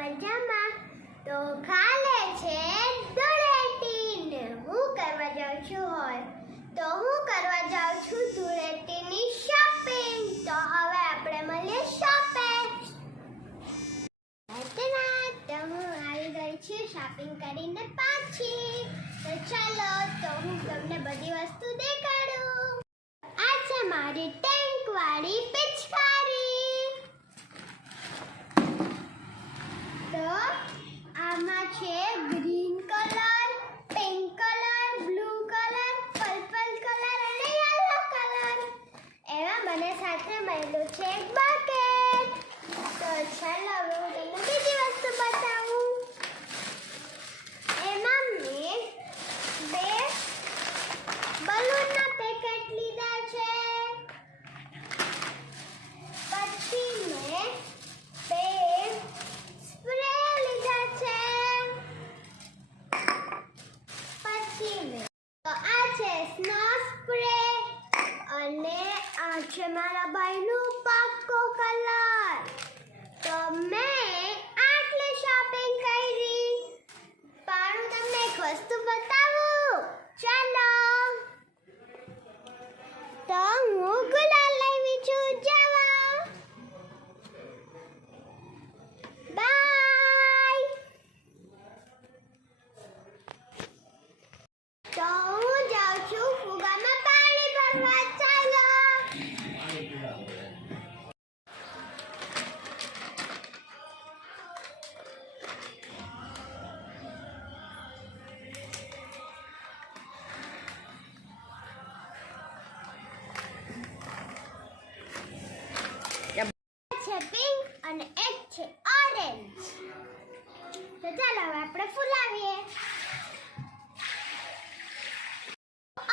મજામાં. તો કાલે છે ધૂળેટી ને હું કરવા જાઉં છું ધૂળેટીની શોપિંગ. તો હવે આપણે મળીએ શોપિંગ. તો હું આવી ગઈ છું શોપિંગ કરીને પાછી. તો ચાલો તો હું તમને બધી વસ્તુ દેખાડું. આ છે મારી ટેન્ક વાળી પિચકારી. તો આમાં છે green colour, pink colour, blue colour, purple colour અને યલો કલર. એમાં મને સાથે મળ્યું છે એક બકેટ. તો ચાલો હવે હું તમને બીજી વસ્તુ બતાવું. એમાં મેં બે બલૂનના પેકેટ લીધા છે. પછી મેં બે સ્પ્રે લીધા છે. પછી મેં તો આ છે સ્નો સ્પ્રે અને આ છે મારા ભાઈનું પાક્કો કલર. તો મેં આટલી શોપિંગ કરી. પણ હું તમને એક વસ્તુ બતાવું. ચાલો. તો હું ગુલાલ લાવી છું. જવા બાય. તો હું જાઉં છું ફુગામાં પાણી ભરવા. ચાલો. છે પિંક અને એક છે ઓરેન્જ. તો ચાલો હવે આપણે ફુલાવીએ.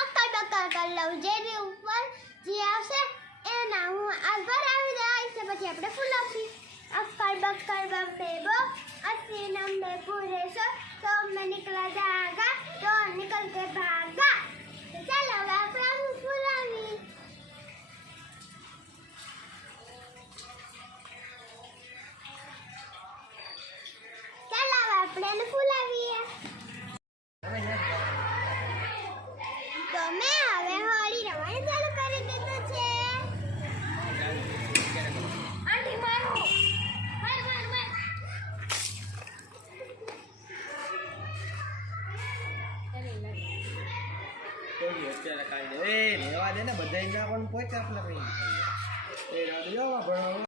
અક્કડ કરી લઉં. જેની ઉપર જે આવશે એના હું આ ભરાવી દઈશ. પછી આપણે ફુલાવશું. અક્કડ બક્કડ બમ્બે બો अस्सी नंबे पूरे 100 में निकला जाएगा तो निकल के भागा. तो चलो હવે આપણે આનું ફુલાવી. ચાલો હવે આપણે એને ફુલાવીએ. તો મેં હવે હોળી રમવાનું ચાલુ કરી દીધું છે. આંટી મારો માર માર માર. અત્યારે કાઢી દે. એ રહેવા દે ને, બધાય ના પણ પહોંચે આપણે કઈ. એ રાડ્યો ભણાવો.